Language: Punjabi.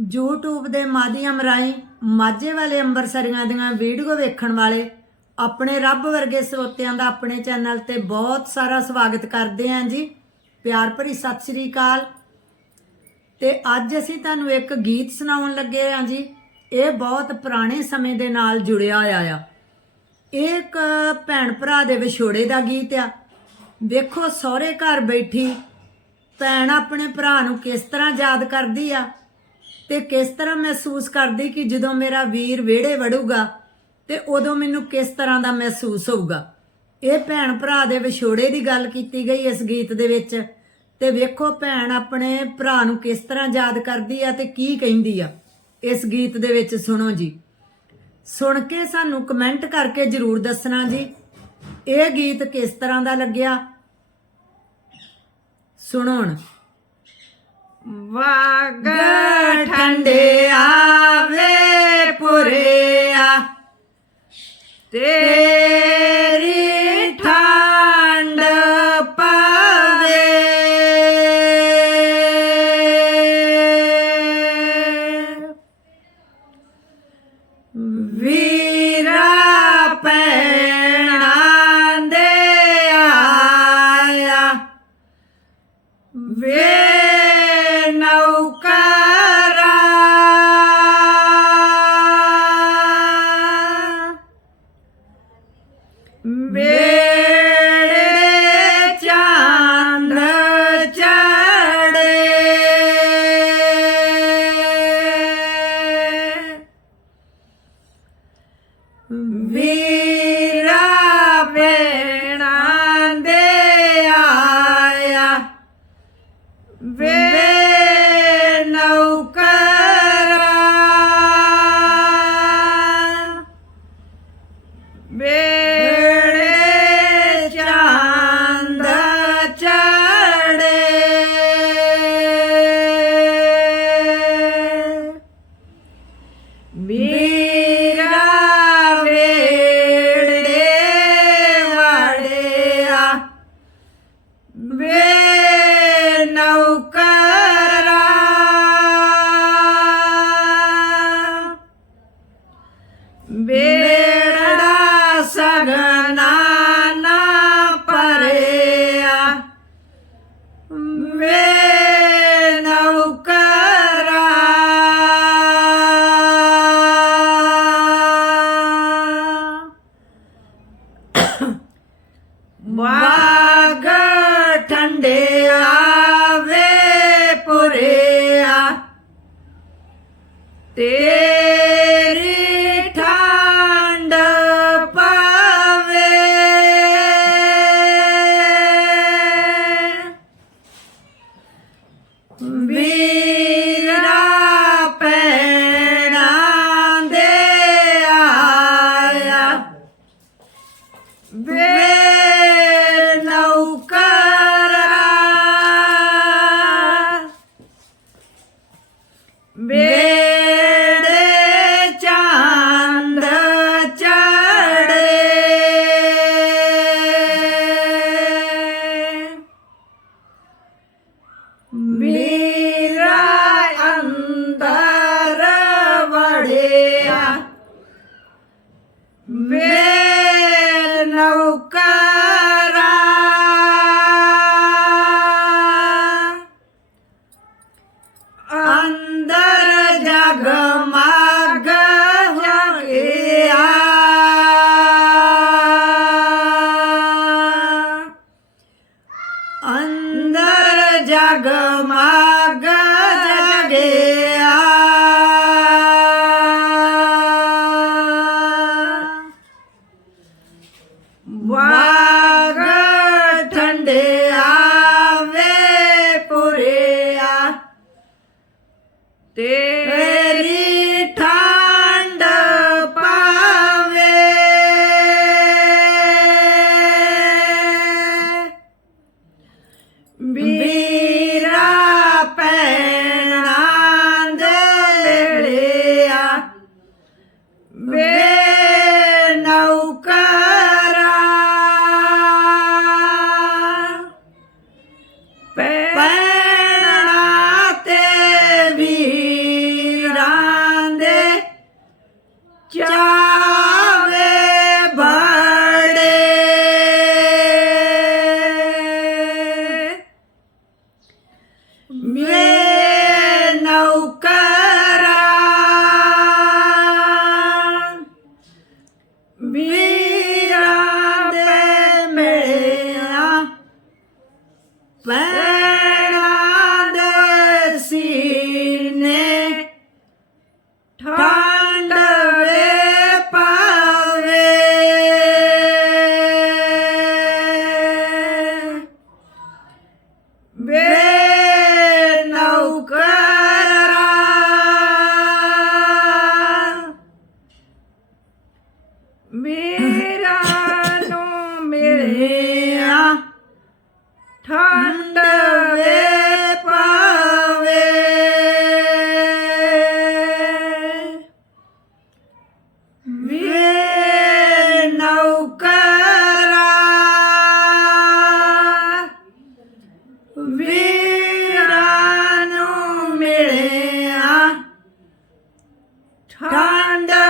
YouTube ਦੇ ਮਾਧਿਅਮ ਰਾਹੀਂ ਮਾਝੇ ਵਾਲੇ ਅੰਬਰਸਰੀਆਂ ਦੀਆਂ ਵੀਡੀਓ ਵੇਖਣ ਵਾਲੇ ਆਪਣੇ ਰੱਬ ਵਰਗੇ ਸਰੋਤਿਆਂ ਦਾ ਆਪਣੇ ਚੈਨਲ ਤੇ ਬਹੁਤ ਸਾਰਾ ਸਵਾਗਤ ਕਰਦੇ ਹਾਂ ਜੀ। ਪਿਆਰ ਭਰੀ ਸਤਿ ਸ੍ਰੀ ਅਕਾਲ। ਤੇ ਅੱਜ ਅਸੀਂ ਤੁਹਾਨੂੰ ਇੱਕ ਗੀਤ ਸੁਣਾਉਣ ਲੱਗੇ ਹਾਂ ਜੀ। ਇਹ ਬਹੁਤ ਪੁਰਾਣੇ ਸਮੇਂ ਦੇ ਨਾਲ ਜੁੜਿਆ ਹੋਇਆ ਆ। ਇਹ ਇੱਕ ਭੈਣ ਭਰਾ ਦੇ ਵਿਛੋੜੇ ਦਾ ਗੀਤ ਆ। ਵੇਖੋ ਸਹੁਰੇ ਘਰ ਬੈਠੀ ਭੈਣ ਆਪਣੇ ਭਰਾ ਨੂੰ ਕਿਸ ਤਰ੍ਹਾਂ ਯਾਦ ਕਰਦੀ ਆ। ਤੇ ਕਿਸ ਤਰ੍ਹਾਂ ਮਹਿਸੂਸ ਕਰਦੀ ਕਿ ਜਦੋਂ ਮੇਰਾ ਵੀਰ ਵਿਹੜੇ ਵੜੂਗਾ ਤੇ ਉਦੋਂ ਮੈਨੂੰ ਕਿਸ ਤਰ੍ਹਾਂ ਦਾ ਮਹਿਸੂਸ ਹੋਊਗਾ? ਇਹ ਭੈਣ ਭਰਾ ਦੇ ਵਿਛੋੜੇ ਦੀ ਗੱਲ ਕੀਤੀ ਗਈ ਇਸ ਗੀਤ ਦੇ ਵਿੱਚ। ਤੇ ਵੇਖੋ ਭੈਣ ਆਪਣੇ ਭਰਾ ਨੂੰ ਕਿਸ ਤਰ੍ਹਾਂ ਯਾਦ ਕਰਦੀ ਆ ਤੇ ਕੀ ਕਹਿੰਦੀ ਆ। ਇਸ ਗੀਤ ਦੇ ਵਿੱਚ ਸੁਣੋ ਜੀ। ਸੁਣ ਕੇ ਸਾਨੂੰ ਕਮੈਂਟ ਕਰਕੇ ਜਰੂਰ ਦੱਸਣਾ ਜੀ। ਇਹ ਗੀਤ ਕਿਸ ਤਰ੍ਹਾਂ ਦਾ ਲੱਗਿਆ? ਸੁਣੋ વાગ ઠંડે આવે પુરિયા તેરી ઠંડ પવે વીરા પૈણા દે આયા Ve ter จ้า বেশ and uh,